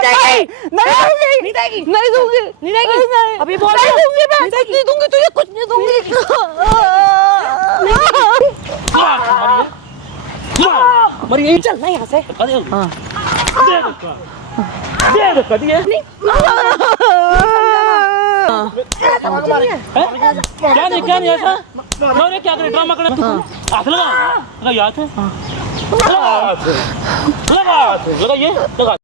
नहीं देगी, नहीं दूंगी, नहीं देगी, अभी बोल नहीं दूंगी, मैं नहीं दूंगी, तुझे कुछ नहीं दूंगी। मर गई, चल नहीं यहाँ से। क्या नहीं ऐसा क्या करे ड्रामा करे हाथ लगा याद है लगा ये लगा।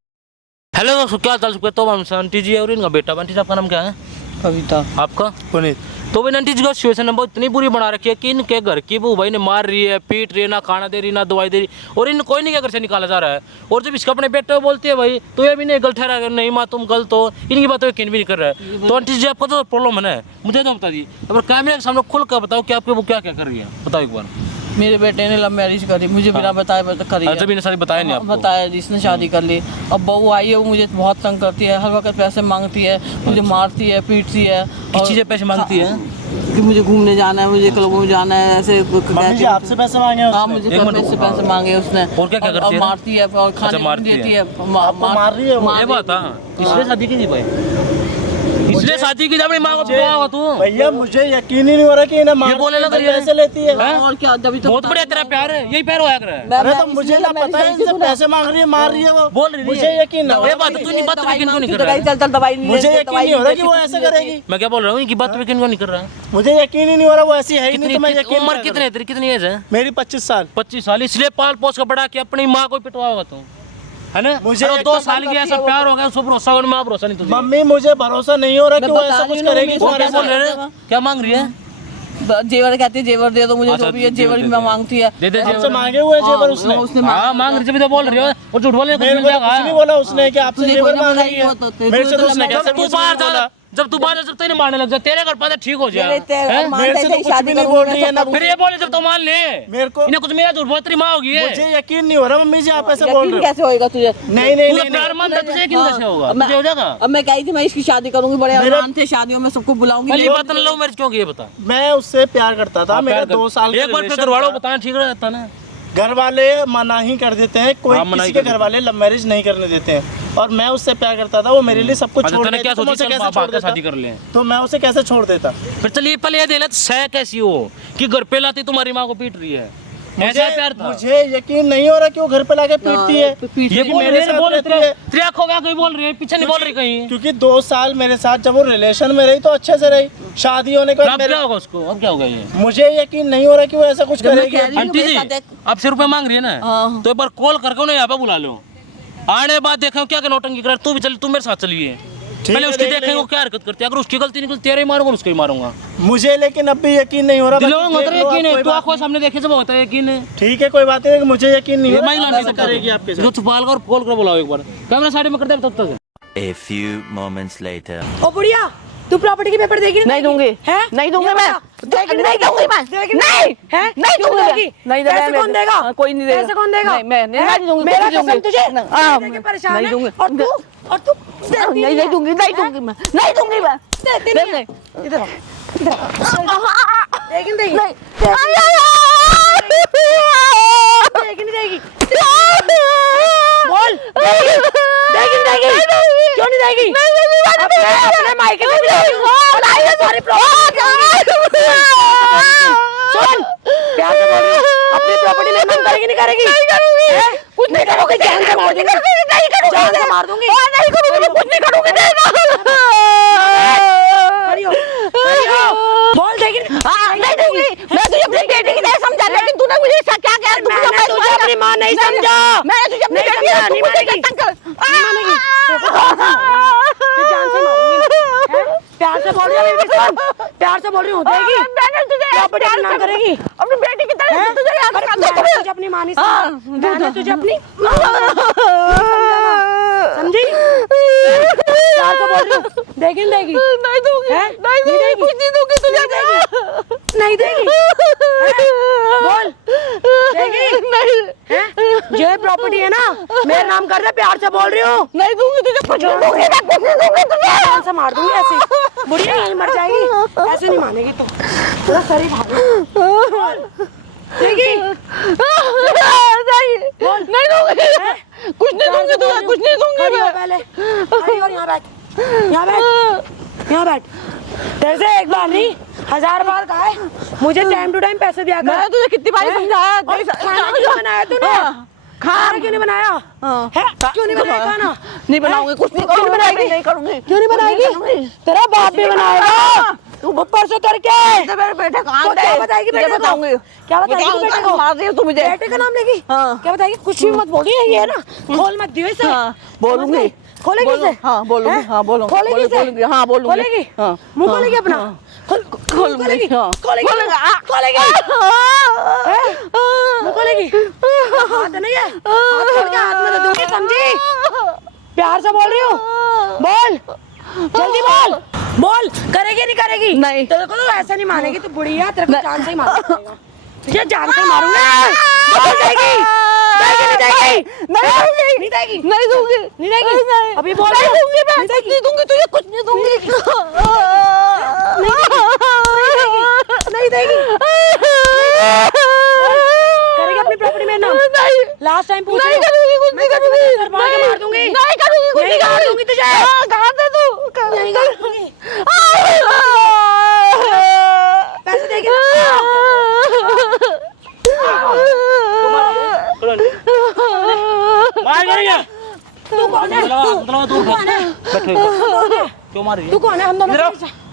हेलो दोस्तों, क्या चाल सकते? तो आंटी जी और इनका बेटा। आंटी साहब का नाम क्या है? कविता। आपका? पुनीत। तो भाई आंटी जी का सिचुएशन बहुत इतनी बुरी बना रखी है कि इनके घर की बहू भाई ने मार रही है, पीट रही है, ना खाना दे रही ना दवाई दे रही, और इन कोई नहीं क्या घर से निकाला जा रहा है। और जब इसका अपने बेटे बोलती है भाई तो ये भी नहीं गलत ठहरा, नहीं माँ तुम गलत हो, इनकी बातों यकीन भी नहीं कर रहा है। तो आंटी जी आपका तो प्रॉब्लम है, मुझे तो बता दी। अगर कैमरे के सामने खुल कर बताओ कि आपके वो क्या क्या कर रही है, बताओ एक बार। मेरे बेटे ने लव मैरिज करी, मुझे बिना बताए करी है। जब इन्हें सारी बताया नहीं आपको? बताया, इसने शादी कर ली। अब बहू आई है, वो मुझे बहुत तंग करती है, हर वक्त पैसे मांगती है, मुझे मारती है, पीटती है। किस चीज़ पैसे मांगती है? कि मुझे घूमने जाना है, मुझे क्लबों में जाना है, ऐसे। आपसे पैसे मांगे? हाँ, मुझे से पैसे मांगे उसने। और क्या क्या करती है? मारती है और खाने नहीं देती है। मार रही है? ये बात है, इसलिए शादी की थी भाई, इसलिए शादी की अपनी माँ को बताया तू। भैया मुझे यकीन ही नहीं हो रहा कि ये बोलने लग रही है पैसे लेती है। और क्या, जब बहुत बढ़िया तेरा प्यार है, यही प्यार होया कर रहा है। अरे तो मुझे क्या पता है इनसे पैसे मांग रही है, मार रही है वो। बोल रही है मुझे यकीन ना ये बात तू नहीं, बात पे यकीन क्यों नहीं कर रहा है? चल चल दवाई मुझे यकीन नहीं हो रहा कि वो ऐसे करेगी। मैं क्या बोल रहा हूँ, इनकी बात पे यकीन क्यों नहीं कर रहा है? मुझे यकीन ही नहीं हो रहा, वो ऐसी है ही नहीं। तो मैं कितनी उम्र कितनी है तेरी, कितनी एज है? मेरी 25 साल। 25 साल, इसलिए पाल पोस कर बड़ा कि अपनी माँ को पिटवा होगा तू, है ना? मुझे 2 साल की ऐसा प्यार हो गया, उसको भरोसा हो, मैं भरोसा नहीं तुझे। मम्मी मुझे भरोसा नहीं हो रहा कि वो ऐसा कुछ करेगी। वो क्या बोल रहे हैं? क्या मांग रही है? जेवर कहती है, जेवर दे दो मुझे। जो भी है जेवर भी मांगती है। दे दे आपसे मांगे हुए जेवर उसने? हाँ मांग रही है, बोल रही हो, और झूठ बोलने मेरे को कुछ नहीं बोला उसने कि आपसे जेवर मांग रही है। मेरे से तो उसने कैसे तू बाहर जा, जब तू बाहर जब तेरे मारने लग जा, तेरे घर पर ठीक हो जाए। मेरे से तो कुछ भी नहीं बोल रही है ना। फिर ये बोले जब तो मान ले मेरे को इन्हें कुछ मेरा झूठ बहुत तेरी माँ होगी। मुझे यकीन नहीं हो रहा मम्मी जी, आप ऐसे बोल रहे हो। कैसे होएगा तुझे? नहीं नहीं तू नहीं प्यार मानता, तुझे यकीन कैसे होगा? तुझे हो जाएगा। अब मैं कही थी मैं इसकी शादी करूंगी, बड़े अरमान थे, शादियों में सबको बुलाऊंगी। पहली बात लव मैरिज क्यों की, ये बता। मैं उससे प्यार करता था, मेरा 2 साल का एक बार घर वालों को बताना ठीक रहता ना। घर वाले मना ही कर देते हैं, कोई किसी के घर वाले लव मैरिज नहीं करने देते हैं। और मैं उससे प्यार करता था, वो मेरे लिए सब कुछ छोड़ देता, तो मैं उसे कैसे छोड़ देता? शादी कर ले तो मैं उसे कैसे छोड़ देता? फिर चलिए पहले ये दे सह कैसी हो कि घर पे लाती तुम्हारी माँ को पीट रही है, ऐसा प्यार था। मुझे यकीन नहीं हो रहा कि वो घर पे लाके पीटती है। ये बोल रही है, बोल रही है, तेरी आंखों क्या कोई बोल रही है, पीछे नहीं बोल रही कहीं। क्योंकि 2 साल मेरे साथ जब वो रिलेशन में रही तो अच्छे से रही, शादी होने के बाद क्या होगा उसको, अब क्या होगा? ये मुझे यकीन नहीं हो रहा कि वो ऐसा कुछ करेगी। आंटी जी आप 100 रुपए मांग रही है ना, तो एक बार कॉल करके उन्हें यहाँ पे बुला लो, आने बाद देखो क्या क्या नौटंकी कर। तू भी चल, तू मेरे साथ चलिए, पहले उसकी देखेंगे वो क्या हरकत करती है। अगर उसकी गलती निकलती तेरे ही मारूंगा, उसको ही मारूंगा। मुझे लेकिन अब भी यकीन नहीं हो रहा। यकीन है, तू आंखों सामने देखे जब होता है यकीन है। ठीक है कोई बात नहीं, मुझे यकीन नहीं हो रहा करेगी आपके साथ। छुपा और कॉल कर बुलाओ एक बार, कैमरा साइड में कर दे तब तक। A few moments later. ओ बुढ़िया, तू प्रॉपर्टी के पेपर देगी? नहीं दूंगी, है? नहीं दूंगी मैं, नहीं दूंगी मैं, नहीं है? नहीं दूंगी, नहीं पैसे कौन देगा? कोई नहीं देगा। पैसे कौन देगा? मैं नहीं दूंगी, मेरा नहीं कसम तुझे दूंगी, परेशान नहीं है। दूंगी। और तू नहीं दूंगी, नहीं दूंगी मैं, नहीं दूंगी मैं, नहीं इधर लेकिन देगी देगी बोल, देगी क्यों नहीं देगी? अपने मायके में भी सॉरी सुन, प्यार से बोल रही हूँ, अपनी प्रॉपर्टी में मन करेगी नहीं करेगी? कुछ नहीं करोगे, जान से मार दूंगी, जान से मार दूंगी, नहीं करूंगी, कुछ नहीं करूंगी, बोल देगी नहीं दूंगी। मैं तुझे अपनी बेटी की तरह समझा, लेकिन तूने मुझे क्या क्या मैंने तुझे अपनी माँ नहीं समझा, मैंने तुझे अपनी बेटी नहीं मानेगी, जान से मारूंगी। प्यार से बोल रही हूँ, प्यार से बोल रही हूँ, देगी मैंने तुझे प्रॉपर्टी ना करेगी अपनी बेटी की तरह। तुझे अपनी माँ नहीं समझा, मैंने तुझे अपनी समझी, प्यार से बोल रही हूँ, देगी नहीं दूंगी, नहीं देगी, कुछ नहीं दूंगी तुझे, नहीं देगी, बोल देगी नहीं। ये प्रॉपर्टी है ना, मेरा नाम कर रहे, प्यार से बोल रही हूँ, नहीं दूंगी तुझे, कुछ नहीं दूंगी, मैं कुछ नहीं दूंगी तुझे, जान से मार दूंगी ऐसे, बुढ़िया यहीं मर जाएगी, ऐसे नहीं मानेगी तू, पूरा शरीर देगी? नहीं दूंगी, कुछ नहीं दूंगी तुझे, कुछ नहीं दूंगी खड़ी हो मैं। पहले, खड़ी हो, यहाँ बैठ, यहाँ बैठ, यहाँ बैठ। तेरे से एक बार नहीं 1000 बार कहा है मुझे टाइम टू टाइम पैसे दिया कर। मैंने तुझे कितनी बार समझाया, और खाना क्यों बनाया तूने? खाना क्यों नहीं बनाया? है? क्यों नहीं बनाया खाना? नहीं बनाऊंगी, कुछ नहीं क्यों नहीं बनाएगी? नहीं करूंगी। क्यों नहीं बनाएगी? तेरा बाप भी बनाएगा। तू ऊपर से उतर के मेरे बेटे तो कहाँ क्या बताएगी बेटे को? बताऊंगी, क्या बताएगी बेटे को? मार रही हो तू मुझे। बेटे का नाम लेगी? हाँ। क्या बताएगी? कुछ भी मत बोलिए, ये ना खोल मत दियो इसे। हाँ, बोलूंगी। खोलेगी इसे? हाँ बोलूंगी, हाँ बोलूंगी, खोलेगी इसे? बोलूंगी, हाँ बोलूंगी। खोलेगी? हाँ, मुंह खोलेगी अपना? खोलूंगी, खोलेगी? हाँ। खोलेगी? खोलेगी? हैं? मुंह खोलेगी? हाथ नहीं है? हाथ खोल के हाथ में दे दूंगी, समझी? प्यार से बोल रही हूँ, बोल, जल्दी बोल, बोल, करेगी नहीं करेगी? नहीं। तेरे को तो ऐसा नहीं मानेगी, तू बुढ़ी है, तेरे को जान से ही मारना पड़ेगा। तुझे जान से मारूंगा। बोल, देगी? देगी नहीं देगी? नहीं देगी? नहीं दूंगी, नहीं देगी? अभी बोल, नहीं दूंगी मैं, नहीं देगी? नहीं दूंगी तुझे, कुछ नहीं दूंगी। नहीं देगी? करेगी अपनी प्रॉपर्टी में नाम? नहीं, लास्ट टाइम पूछ नहीं करूंगी, कुछ नहीं करूंगी। सर मार के मार दूंगी। नहीं करूंगी, कुछ नहीं मार दूंगी तुझे। कहाँ से तू? नहीं करूंगी। पैसे देगी? मार करेगा तू कौन है? तू कौन है? क्यों मार रही है? तू कौन है? हम दोनों के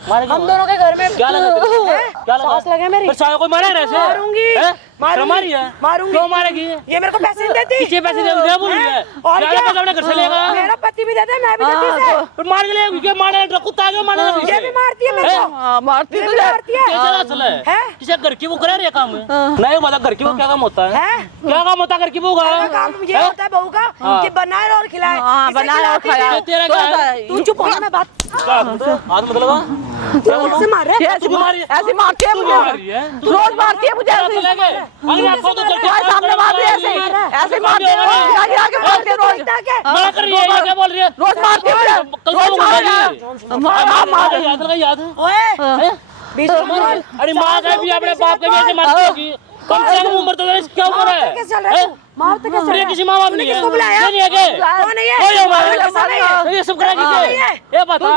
मारेगी? हम दोनों के घर में क्या लगा तेरे? हैं? क्या लगा? सांस लगे मेरी? फिर साला कोई मारा है ऐसे? मारूंगी। हैं? मारूंगी। मारी है? मारूंगी। क्यों मारेगी? ये मेरे को पैसे नहीं देती। किसी पैसे दे बोल रही है? और क्या क्या? पैसा अपने घर से लेगा? मेरा पति भी देता है, मैं भी देती हूँ इसे। फिर मार के ले क्या मारे कुत्ता आगे मारे ये भी मारती है मेरे को। हाँ, मारती ये भी तुझे। मारती है। क्या चला चला है? हैं? किसी घर की वो करे रे काम है? नहीं बता घर की वो क्या काम होता है? हैं? क्या काम होता है घर की वो का? मेरा काम ये होता है बहू का कि बनाए और खिलाए। हाँ, इसे बनाए और खिलाती थी। खाया। तेरा क्या है? तू चुप हो जा, मैं बात हाथ मत लगा। तू ऐसे मार रहा है? तू मारी ऐसी मारती है तू मुझे, मार रही है? रोज मारती है मुझे चला ऐसी। चला गए। अगर आपको तो चलते तुम्हारे सामने मार रही है ऐसे, ऐसे मारती है, गिरा गिरा के मारती है रोज। मना कर रही है ये क्या बोल रही है? रोज मारती है मुझे, कल रोज को मार मारी रही है। है। मार याद लगा याद है? ओए बीच में मार। अरे माँ का भी अपने बाप का भी ऐसे मारती होगी। कम से कम उम्र तो क्या उम्र है? कैसे चल रहा है तू? मार तो कैसे चल रहा ये है? किसी माँ बाप नहीं है। किसको बुलाया? नहीं है के? कौन है ये? कोई हमारे कौन है? लिए नहीं है। ये सब करेगी नहीं क्या? है। ये बता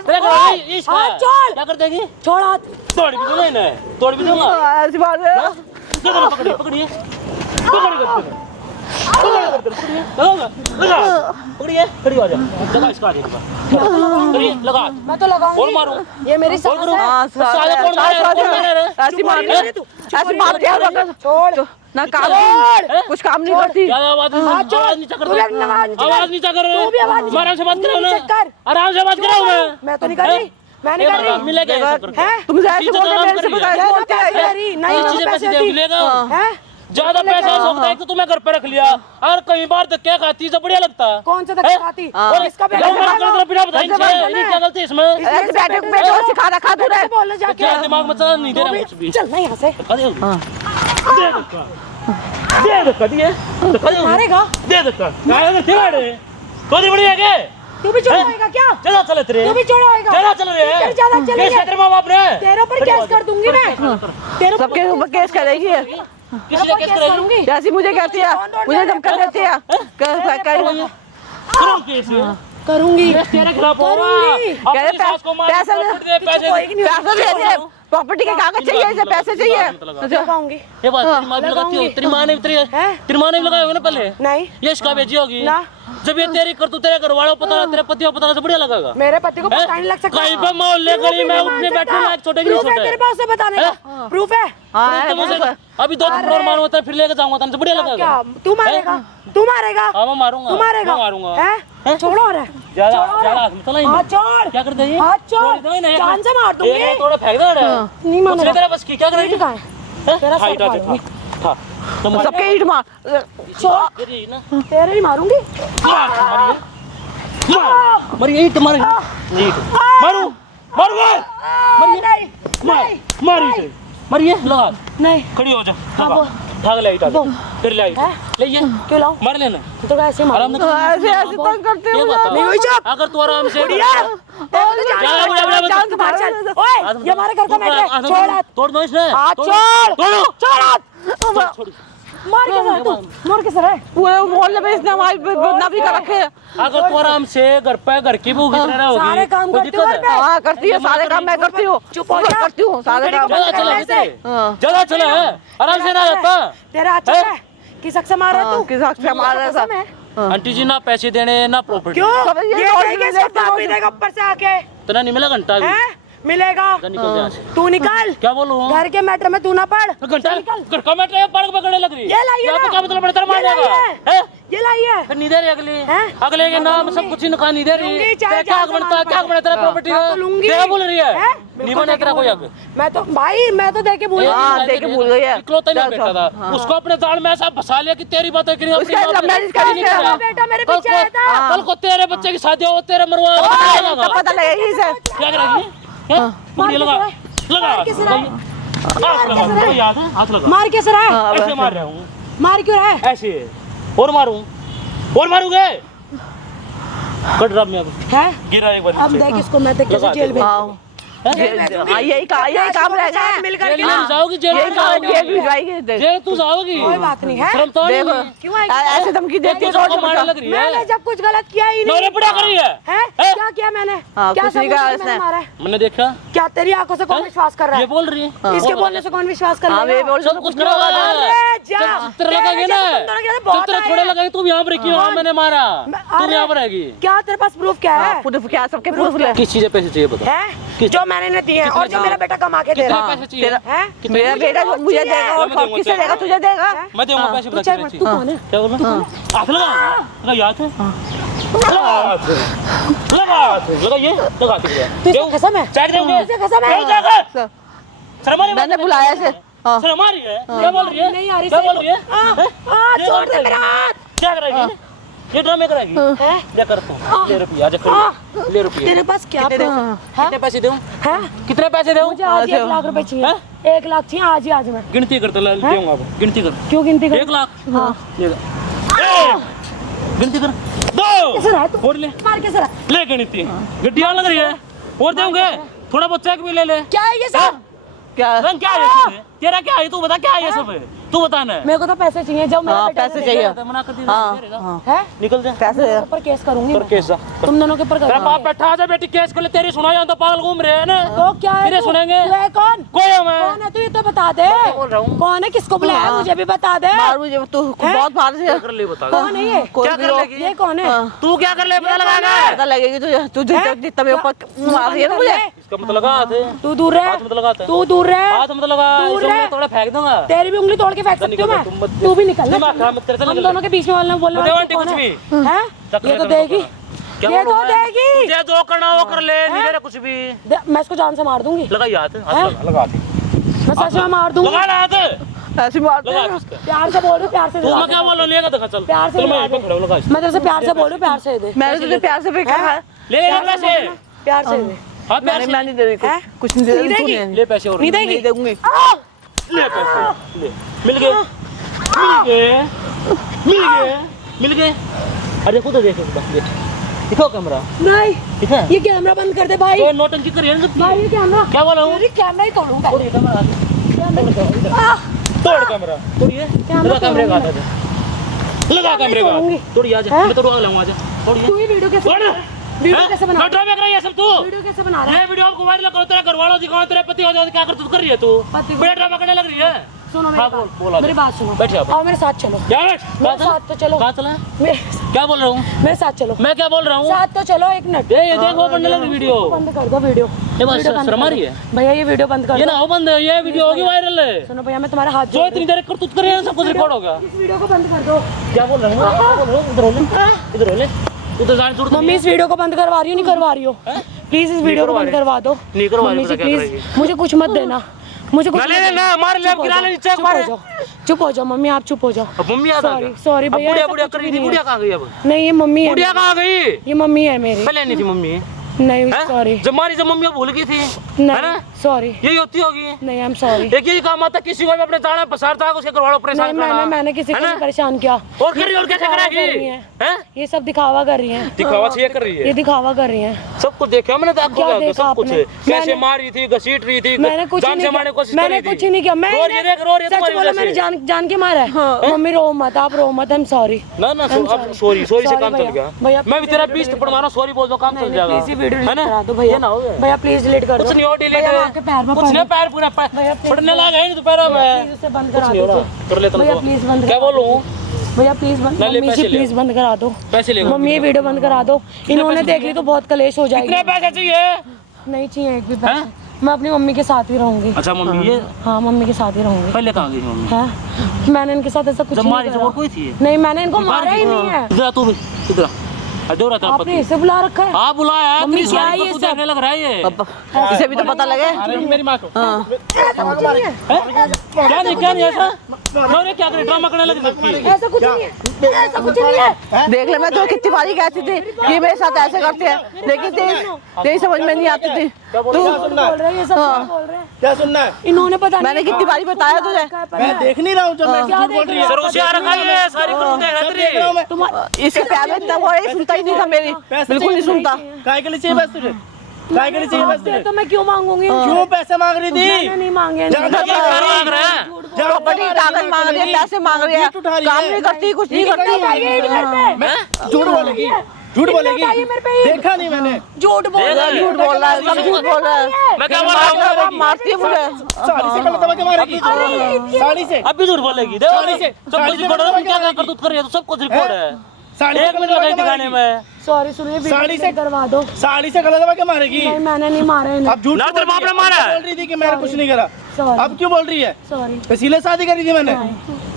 तेरे को ओए, इसका हाथ छोड़। क्या कर देगी? छोड़ हाथ। तोड़ भी दूंगा इन्हें, तोड़ भी दूंगा। ऐसी मार रही है। पकड़िए पकड़िए पकड़िए पकड़िए खड़ी हो जा लगा इसका आगे करिए लगा मैं तो लगाऊंगी। और मारो ये मेरी सास है। हाँ, साला कौन मारे रे? ऐसी मारती है, ऐसी मारती है। छोड़। ना काम छोड़। कुछ काम नहीं करती। ज्यादा आवाज नीचा कर तू भी अपनी आवाज नीचा कर। आवाज नीचा कर तू भी आवाज नीचा आराम से बात करो ना नीचा कर। आराम से बात करो मैं तो नहीं कर रही, मैं नहीं कर रही। मिलेगा ऐसा करके हैं? तुमसे ऐसे चीज़ें बोलते तो मेरे से काम पता करिए। है बोलते पैसे हैं। दे रही, नहीं चीजें पैसे दे मिलेगा हैं? ज्यादा पैसा हो सकता है तो तुम्हें घर पे रख लिया और कई बार धक्के खाती तो बढ़िया लगता कौन सा धक्का खाती? और इसका भी जाओ मेरा कर बिना बताई क्या गलती है इसमें ऐसे बैठे बैठे को सिखा रखा तूने। कैसे बोलना जाके? क्या दिमाग में चला नहीं दे रहा कुछ भी चल ना यहाँ से। दे धक्का दिए मारेगा? दे धक्का कोई बड़ी है क्या तू भी छोड़ाएगा क्या? चला चले तेरे तू भी छोड़ाएगा? चला चल रे तेरे ज्यादा चल रही है। तेरे माँ बाप ने तेरे ऊपर केस कर दूंगी मैं। तेरे ऊपर सबके ऊपर केस करेगी ये। किसी ने केस करेगी करूंगी। जैसी मुझे कहती है, मुझे धमका देती है। करो केस करूंगी। तेरे खिलाफ होगा करूंगी। अपनी सास को मार पैसे पैसे प्रॉपर्टी के कागज चाहिए, इसे पैसे चाहिए। लगाऊंगी। ये बात तेरी माँ भी लगाती हो तेरी माँ ने भी तेरी माँ ने भी लगाए होंगे ना पहले नहीं, ये इसका बेची होगी ना। जब ये तेरी कर तू तेरे घर वालों को पता तेरे पति को पता तो बढ़िया लगेगा मेरे पति को पता नहीं लग सकता। कहीं पे मोहल्ले गली में उठने बैठने लायक छोटे की नहीं प्रूफ है तेरे छोटे पास से बताने का? प्रूफ है? अभी 2 करोड़ मारो होता है फिर लेके जाऊंगा तुमसे बढ़िया लगेगा क्या तू मारेगा? तू मारेगा? हाँ मैं मारूंगा तू मारेगा? मैं मारूंगा हैं? छोड़ो और है। ज्यादा छोड़ो ज्यादा और है। चला ही हाथ छोड़। क्या कर दे ये हाथ छोड़। दो ही नहीं जान से मार दूंगी। ये थोड़ा फेंक दे रे नहीं मानेगा। तेरा बस की क्या करेगी ठीक है। तेरा सर फाड़ दूंगी। था तो मार सबके ईट मार। छोड़। ये ना तेरे ही मारूंगी। मरिए ईट मार ईट मारू मारू नहीं, मार मार ईट मरिए लगा नहीं। खड़ी हो जा हाँ, बोल। भाग ले ईट फिर ले हैं? ले ये क्यों लाऊं? मार लेना तू तो ऐसे मार आराम से ऐसे ऐसे तंग करते हो नहीं हुई चुप। अगर तू आराम से जान के बाहर चल। ओए ये हमारे घर का मैटर है, छोड़ हाथ। तोड़ दो इसने हाथ तोड़ छोड़, छोड़ हाथ। छोड़ मार के सर तू, मार के सर है। वो मोहल्ले में इसने हमारी बदनामी कर रखे है। अगर तू आराम से घर की भूख इतना रहोगी सारे काम कोई करती हूँ दिक्कत घर है? पे। हाँ करती है, सारे काम मैं करती हूँ। चुप हो जा। करती हूँ सारे काम। ज्यादा चला ऐसे। ज्यादा चला है आराम से ना रहता तेरा अच्छा है किस हक से मार रहा तू? किस हक से मार रहा है कसम है। आंटी जी ना पैसे देने ना प्रॉपर्टी क्यों? सब ये ये रोड देखे में सब देखते बाप रोड ही देगा ऊपर से आके। इतना नहीं मिला घंटा भी हैं? मिलेगा। निकल जा यहाँ से। तू निकल। क्या बोलूं घर के मैटर में तू ना पढ़। घंटा घर का मैटर है पार्क पकड़ने लग रही है ये लाइए यहाँ पे ना। क्या मतलब बड़ा मार ये लाइए। देगा हैं? ये लाइए। फिर नहीं दे रही अगली हैं? अगले के नाम सब लूंगी। कुछ इनका नहीं दे रही लूंगी, चाहे क्या जहाँ से बनता मार क्या पड़े। बना तेरा प्रॉपर्टी मैं तो लूंगी। क्या बोल रही है हैं? नहीं बिल्कुल बना तेरा कोई हक मैं तो भाई मैं तो देख के भूल हाँ, गई। देख के भूल गई है। इकलौता नहीं बेटा था उसको अपने जाल में ऐसा फंसा लिया कि तेरी बातें करी अपनी उसका बात लव मैरिज करी कर नहीं दिया। किया। बेटा मेरे कल पीछे आया था। कल को तेरे बच्चे की शादी हो तेरे मरवा तो पता लगेगी इसे। क्या करेगी हैं? पूरी लगा लगा मार के सिरा। हाथ लगा तो याद है हाथ लगा मार के सर है। ऐसे मार रहा हूँ मार क्यों रहा है? ऐसे और मारूं और मारूंगे कट रहा मैं अब है? गिरा एक बार अब देख इसको मैं देख कैसे जेल में। हाँ यही काम रहेगा। मिलकर जेल में जाओगी जेल यही में काम जाओगी जेल भिजवाएगी देख। जेल तू जाओगी कोई बात नहीं है। शर्म तो नहीं देखो क्यों आएगी? ऐसे धमकी देती है रोज रोज मारने लग रही मैंने है जब कुछ गलत किया ही नहीं। मैंने पड़ा करी है हैं? हैं? क्या किया मैंने? हाँ, क्या कुछ नहीं सबूत कहा है कि मैंने इसने। मारा है? मैंने देखा क्या तेरी आंखों से कौन विश्वास कर रहा ये है? बोल रही है इसके बोलने से कौन विश्वास कर हाँ ये लेगा? बोल सब कुछ करा अरे जा। चित्र लगाएंगे ना तुम दोनों के साथ बहुत चित्र आए थोड़े हैं। लगाए तू यहाँ पर क्यों मैंने मारा तू अरे, यहाँ पर आएगी क्या तेरे पास प्रूफ क्या है? प्रूफ क्या सबके प्रूफ ले। किस चीज पे पैसे चाहिए बता है जो मैंने इन्हें दिए हैं और जो मेरा बेटा कमा के दे कितने रहा है। पैसे चाहिए हैं? मेरा बेटा मुझे देगा और मैं दूंगा, किसे देगा तुझे देगा। मैं दूंगा पैसे तू बता चाहे कितने तू चाहिए कौन है? क्या बोला हाथ लगा लगा याद है लगा ये लगा तू इसको कसम है? चेक देंगे तुझे कसम है? शर्म आ रही है मैंने बुलाया इसे। हाँ शर्म आ रही है क्या बोल रही है नहीं आ रही क्या सही बोल रही है छोड़ दे मेरा हाथ। क्या करेगी ये ड्रामे करेगी हैं? क्या करता हूँ ले रुपया आजा कर ले रुपया तेरे पास क्या कितने proof दूं? है? कितने पैसे दूं हैं? कितने पैसे दूं मुझे आज 1 लाख रुपए चाहिए। 1 लाख चाहिए आज ही आज मैं। गिनती करता दूंगा अब गिनती कर क्यों गिनती कर? 1 लाख हाँ। ले गिनती कर कैसे रहा है तू? दो और ले मार कैसे रहा? ले गिनती गड्डियां लग रही है और देंगे थोड़ा बहुत चेक भी ले ले क्या है ये सब? क्या रंग क्या है इसमें? तेरा क्या है तू बता क्या है ये सब तू बता ना मेरे को तो पैसे चाहिए जब मेरा हाँ, बेटा पैसे दे चाहिए। देगा। मना कर दी हाँ है? निकल जा पैसे तुम दोनों के ऊपर केस करूंगी कर मैं। केस जा तुम दोनों के ऊपर तेरा बाप करूंगी। बैठा जा बेटी केस कर ले तेरी सुना यहाँ तो पागल घूम रहे हैं ना तो क्या है तेरे तू? सुनेंगे तू है कौन? कोई है मैं कौन है तू? ये तो बता दे। बोल रहा हूँ। कौन है? किसको बुलाया है? मुझे भी बता दे। मार मुझे तू बहुत मार से कर ले बता कौन है ये? कोई क्या भी कर लोग- लेगी ये कौन है? तू क्या कर ले पता लगाएगा पता लगेगी तुझे तुझे जितना मेरे ऊपर मार रही है ना मुझे। इसका मतलब लगा हाथ तू दूर रह। हाथ मत लगाता तू दूर रह। हाथ मत लगा दूर इसे रह। मैं थोड़ा फेंक दूंगा तेरी भी उंगली तोड़ के फेंक सकती हूँ निकल, तुम मैं। मत- तू भी निकल दिमाग खराब मत कर, चल हम निकल। दोनों के बीच में बोलने मुझे वाला आंटी कुछ भी। है? चक्कर ये तो कर देगी। क्या ये तो बोलूं मैं? देगी। तुझे जो करना वो कर ले नहीं दे रहा कुछ भी मैं इसको जान से मार दूंगी। लगा ये हाथ लगा हाथ मैं सच में मार दूंगी। लगा ना हाथ ऐसी मारते लगा हैं। इसका प्यार से बोल रही हूँ, प्यार से तू दिला मैं दे। क्या बोल रहा हूँ लेगा देखा चल प्यार से चल मैं दिला यहीं पे दे। खड़ा हूँ लगा मैं तेरे से प्यार से बोल रही हूँ, प्यार से दे। मैंने तुझे प्यार से भी कहा है। ले ले पैसे प्यार से दे। हाँ मैंने पैसे मैं नहीं दे रही हैं? कुछ नहीं दे नहीं रही देगी? तू नहीं ले पैसे और नहीं नहीं देगी? दूंगी। ले पैसे ले मिल गए मिल गए अरे खुद देख दिखाओ कैमरा नहीं, ठीक है ये कैमरा बंद कर दे भाई। तो नोटंकी करिए ना सब भाई ये कैमरा। क्या बोला हूँ तेरी कैमरा ही तोड़ूंगा। तोड़िए कैमरा तोड़ कैमरा तोड़िए लगा कैमरे का लगा कैमरे तोड़ूंगी। का तोड़िए आजा मैं तोड़वा लाऊं आजा तोड़िए तू ये वीडियो कैसे तोड़ वीडियो कैसे बना रहा ड्रामे कर रही है सब तू है? वीडियो कैसे बना रहा है? ये वीडियो को वायरल करो तेरा घर वालों दिखाओ तेरे पति हो जाओ क्या कर रही है तू पति- बड़ा ड्रामा करने लग रही है सुनो हाँ, मेरी बोल बात। मेरी बात सुनो। बैठ जा आओ मेरे साथ चलो। क्या मेरे साथ तो चलो। कहाँ चला मेरे क्या बोल रहा हूँ मेरे साथ चलो। मैं क्या बोल रहा हूँ साथ तो चलो, एक मिनट। ये देखो बनने लगी वीडियो बंद कर दो वीडियो। ये बस वीडियो बंद शर्म आ कर रही दो। है भैया ये वीडियो बंद कर ये दो। ना हो बंद ये वीडियो होगी वायरल है सुनो भैया मैं तुम्हारे हाथ जो इतनी देर कर तुझ कर सब कुछ रिकॉर्ड होगा इस वीडियो को बंद कर दो। क्या बोल रहा हूँ इधर हो ले इधर हो ले उधर जाने छोड़ मम्मी इस वीडियो को बंद करवा रही हो नहीं करवा रही हो? प्लीज इस वीडियो को बंद करवा दो। नहीं करवा रही, मम्मी जी पता क्या प्लीज मुझे कुछ मत देना। मुझे कुछ ना मत ले देना। ना मार ले चुप हो गिरा ले जाओ, नीचे चुप हो जाओ, चुप हो जाओ मम्मी, आप चुप हो जाओ। अब मम्मी आ सॉरी सॉरी भैया, बुढ़िया ऐसा बुढ़िया कुछ कर भी रही थी नहीं बुढ़िया है। कहाँ गई अब नहीं ये मम्मी है। बुढ़िया कहाँ गई ये मम्मी है मेरी। पहले नहीं थी मम्मी नहीं हैं? सॉरी जब मारी जब मम्मी भूल गई थी, है नहीं ना? सॉरी यही होती होगी। नहीं आई एम सॉरी। एक यही काम आता, किसी को भी अपने जाने पसारता है, उसके घर वालों को नहीं परेशान करना। मैंने किसी को है ना? नहीं परेशान किया। और कर रही है, और कैसे दिखावा कर रही करेगी? हैं। हैं? ये सब दिखावा कर रही हैं। दिखावा से ये कर रही ये है। दिखावा कर रही हैं। सब कुछ देखा मैंने, तो क्या देखा सब कुछ आपने? कैसे मैंने- मारी थी, घसीट रही थी, मैंने कुछ जान नहीं से मारने की किया। कोशिश मैंने करी थी। कुछ नहीं किया। मैं रो रही है, रो रही है सच तुम्हारी बोला, वजह मैंने से। जान के मारा है। मम्मी रो मत, आप रो मत। I am sorry. ना ना I'm अब सॉरी से Sorry काम चल भैया। गया। भैया, मैं भी please तेरा video 20 delete थप्पड़ मारा, सॉरी बोल दो, काम चल जाएगा। प्लीज वीडियो है डिलीट ना? करा दो भैया। ये ना हो गया। भैया प्लीज डिलीट कर दो। कुछ नहीं हो, डिलीट भैया, है। आपके पैर में कुछ पड़- नहीं, पैर पूरा भैया, please पड़ने लगा है दोपहर प्लीज में। उसे बंद कुछ करा नहीं हो रहा, दीजिए। कर लेता भैया हूँ। प्लीज बंद क्या करा दो। बोलूं? भैया प्लीज बंद, ले ले, मम्मी पैसे जी ले। प्लीज बंद करा दो। पैसे ले। मम्मी ये वीडियो बंद करा दो। इन्होंने देख ली तो बहुत कलेश हो कितने जाएगी। पैसे चाहिए? नहीं चाहिए एक भी पैसा। मैं अपनी मम्मी के साथ ही रहूंगी। अच्छा मम्मी, ये हाँ मम्मी के साथ ही रहूंगी। पहले कहाँ गई मम्मी? है मैंने इनके साथ ऐसा कुछ जब नहीं मारी जब करा। और कोई थी? नहीं मैंने इनको मारा ही नहीं है। इधर आ तू भी, इधर आ। दो रहा था आपने पति। इसे बुला रखा है। हाँ बुलाया है, मम्मी तेरी क्या साड़ी है को ये तू सब? देखने लग रहा है ये। इसे भी तो पता लगे। अरे मेरी माँ को ऐसा कुछ नहीं है। क्या नहीं ऐसा? क्यों रे, क्या करे, ड्रामा करने लगी सबकी? ऐसा कुछ नहीं है। ऐसा कुछ नहीं है। देख ले, मैं तो कितनी बारी कहती थी कि मेरे साथ ऐसे करते हैं, लेकिन तेरी समझ में नहीं आती थी। तू बोल रहे हैं ये सब क्या बोल रहे हैं। क्या सुनना है? इन्होंने पता नहीं मैंने कितनी बारी बताया तुझे। मैं देख नहीं रहा हूँ जब मैं झूठ बोल रही है। सर उसे आ रखा है ये, सारी कुछ देख रहा देख रहा हूँ तेरी। मैं। इसके प्यार में इतना वो है, सुनता ही नहीं था मेरी, बिल्कुल नहीं सुनता। काय के लिए चाहिए बस तुझे? काय के लिए चाहिए बस तुझे? तो मैं क्यों मांगूंगी? क्यों पैसे मांग रही मैंने थी? नहीं मांगे। जा- जा- ये क्या मांग रहा है? प्रॉपर्टी कागज मांग रही है, पैसे मांग रही है, ईंट उठा रही काम है। नहीं करती, कुछ नहीं नहीं करती। उठाइए ईंट घर पे। मैं झूठ बोलेगी, झूठ बोलेगी। उठाइए मेरे पे ईंट। देखा नहीं मैंने। झूठ बोल रहे हैं। झूठ बोल रहा है, सब झूठ बोल रहा है। मैं क्या बोल रहा हूँ? मारती है मुझे। साड़ी से गलत दबा के मारेगी। साड़ी से अब भी झूठ बोलेगी। देखो साड़ी से- सब साड़ी कुछ से रिकॉर्ड है, गलत तुम क्या दबा के करतूत कर रही है, तो सब कुछ रिकॉर्ड है। साड़ी एक मिनट लगाई दिखाने में। सॉरी सुनिए वीडियो साड़ी से- डिलीट करवा दो। साड़ी से गलत दबा के मारेगी। नहीं मैंने नहीं मारा इन्हें। अब झूठ ना तेरे बाप ने मारा है। बोल रही थी कि मैंने कुछ नहीं करा। सॉरी अब क्यों बोल रही है? सॉरी। इसीलिए शादी करी थी मैंने,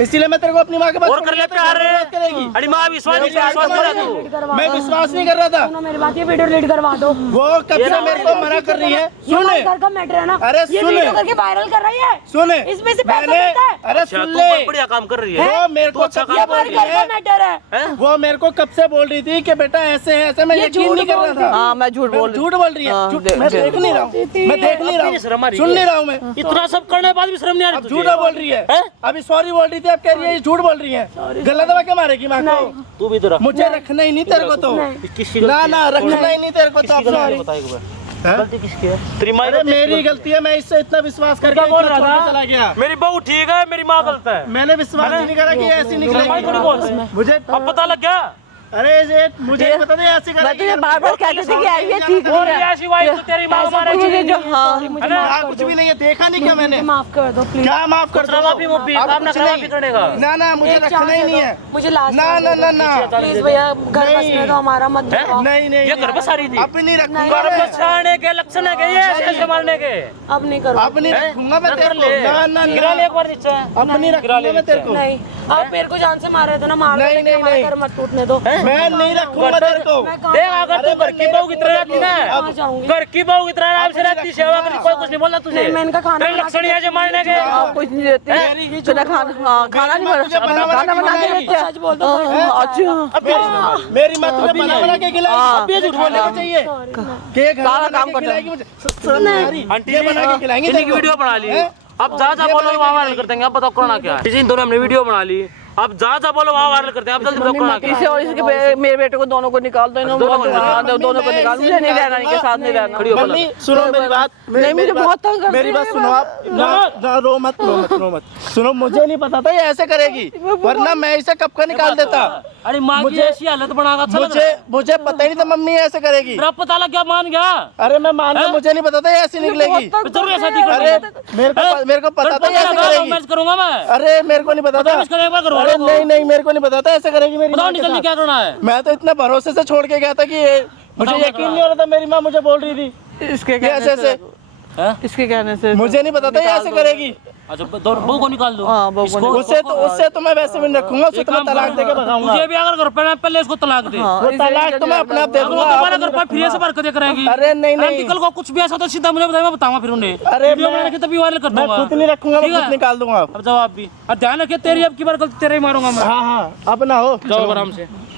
इसलिए मैं तेरे को अपनी माँ के पास और कर ले प्यार रे। बात करेगी। अरे माँ विश्वास नहीं, विश्वास कर रहा तू। डिलीट करवा मैं दो। विश्वास नहीं कर रहा था। सुनो मेरी बात, ये वीडियो डिलीट करवा दो। वो कब से मेरे को मना कर रही है। ये सुन हमारे घर का मैटर है ना। अरे ये सुन। वीडियो करके वायरल कर रही है। सुन इसमें से पैसा मैंने- मिलता है। अरे अच्छा, सुन तू ले, बहुत बढ़िया काम कर रही है। वो मेरे तू को अच्छा कब ये से काम बोल हमारे रही घर का है। मैटर है। हैं? वो मेरे को कब से बोल रही थी कि बेटा ऐसे है ऐसे। मैं ये यकीन झूठ नहीं कर बोल रहा था। हाँ, मैं झूठ बोल रही झूठ बोल रही है। हाँ, झूठ- देख- मैं देख। देख नहीं रहा हूँ, मैं देख नहीं रहा अपनी शर्म आ हूँ, रही सुन है। नहीं रहा हूँ मैं। इतना सब करने के बाद भी शर्म नहीं आ रही अब तुझे? झूठा बोल रही है। हैं? अभी सॉरी बोल रही थी, अब कह रही है ये झूठ बोल रही है। गलत दबा के मारेगी माँ को। तू भी इधर आ। मुझे रखना ही नहीं तेरे को तो। किसकी ना गलती ना है? रखना ही नहीं तेरे को तो। किसकी अब गलती है? sorry। बता एक बार। हैं? गलती किसकी है? तेरी माँ अरे की गलती मेरी गलती है, मैं इससे इतना विश्वास करके क्या बोल इतना रहा छोड़ के था? चला गया। मेरी बहू ठीक है, मेरी माँ गलत है। मैंने विश्वास ही नहीं करा कि ये ऐसी माँ थोड़ी निकलेगी। बोलते हैं। मुझे अब पता लग गया। अरे ये मुझे नहीं पता था ऐसी मैं करेगी। तुझे बार बार कहती थी कि ये ठीक और नहीं ये है। ऐसी वाइफ तो तेरी माँ मारेगी। मुझे जो हाँ मुझे अरे माफ हाँ, कर कुछ दो। भी नहीं है, देखा नहीं क्या मैंने? मुझे माफ कर दो प्लीज। क्या माफ कर दो? माफी मुफ्ती, अब काम ना कुछ करा, नहीं। माफी करने का। ना ना मुझे एक रखना चांस ही दे नहीं दो। है। मुझे लास्ट ना ना ना ना प्लीज भैया घर नहीं। बसने दो हमारा मत दबाओ। नहीं नहीं ये घर बसा रही थी। अब नहीं रखूंगा घर मैं। बसाने के लक्षण है के ये ऐसे मारने के। अब नहीं करो। अब नहीं रखूंगा मैं ना तेरे कर ले। को। ना ना गिरा ले ना एक बार नीचे। अब नहीं रखूंगा मैं तेरे को। नहीं आप मेरे को जान से मार रहे थे ना, मार दो नहीं, लेकिन नहीं, हमारा नहीं। घर मत टूटने दो। मैं नहीं रखूंगा तेरे को। मैं कहाँ देख अगर तू घर की बहू की तरह रहती ना, कहाँ जाऊंगी? घर की बहू की तरह आराम से रहती, सेवा करती, कोई कुछ नहीं बोलना तुझे। नहीं, मैं इनका खाना तेरे बना लक्षण ही ऐसे मारने के। आप कुछ नहीं देती, तेरा खाना हाँ, खाना नहीं तुझे बना बना, खाना बना के खिलाएगी। देते सच बोल दो। हैं। अच्छा मेरी माँ तुझे बना बना के खिलाएगी। हाँ। अब ये झूठ बोलने को चाहिए कि ये घर सारा बना काम के करता खिलाएगी मुझे। आंटी ये बना के खिलाएंगे इन्हीं तेरे की को। वीडियो बना ली। हैं? अब जा जा बोलो वहाँ वायरल कर देंगे। अब बताओ करना क्या है? इन दोनों हमने वीडियो बना ली, अब जा जा बोलो वहाँ वायरल करते हैं। अब जल्दी बताओ करना क्या इसे है? और इसके मेरे बेटे को दोनों को निकाल दो, इन्होंने बहुत हाँ, दोनों को निकाल, मुझे नहीं रहना, इनके साथ नहीं रहना। खड़ी हो मम्मी सुनो मेरी बात। नहीं, मुझे बहुत तंग करती मेरी है बात ये सुनो आप। ना रो मत रो मत रो मत। सुनो मुझे नहीं पता था ये ऐसे करेगी, वरना मैं इसे कब का निकाल देता। अरे माँ की मुझे- ऐसी हालत बनागा। अच्छा लग रहा है? मुझे पता ही नहीं था मम्मी ऐसे करेगी। तेरा पता लग गया, मान गया। अरे मैं मान गया, मुझे नहीं पता था ये ऐसी निकलेगी। जरूर ऐसा नहीं अरे करेगी। मेरे को पता था ये ऐसे करेगी। मैच करूंगा मैं। अरे मेरे को नहीं पता था। इसका एक बार करवा अरे लो। नहीं नहीं मेरे को नहीं पता था ऐसे करेगी मेरी बताओ माँ के निकलनी साथ। क्या करना है? मैं तो इतने भरोसे से छोड़ के गया था कि मुझे बताओ यकीन नहीं हो रहा था। मेरी माँ मुझे बोल रही थी इसके ये ऐसे ऐसे। हैं? इसके कहने से मुझे नहीं पता था ये ऐसे करेगी। अच्छा बहू को निकाल दो। हाँ, बहू को इसको- उससे तो मैं वैसे भी नहीं रखूंगा, उससे तो मैं तलाक देके भगाऊंगा। मुझे भी अगर घर पे पहले इसको तलाक दे। वो तलाक तो मैं अपने आप दे अगर वो दूंगा। दोबारा घर पर फिर से बरकत करेगी। अरे नहीं नहीं कल को कुछ भी ऐसा तो सीधा मुझे बताया, मैं बताऊंगा फिर उन्हें। अरे वीडियो मैं- बना के तभी वायरल कर मैं दूंगा। खुद नहीं रखूंगा, मैं ठीक है? खुद निकाल दूंगा। अब जवाब भी और ध्यान रखिए, तेरी अब की बार गलती तेरे ही मारूंगा मैं। हाँ हाँ अब ना हो। जाओ आराम से।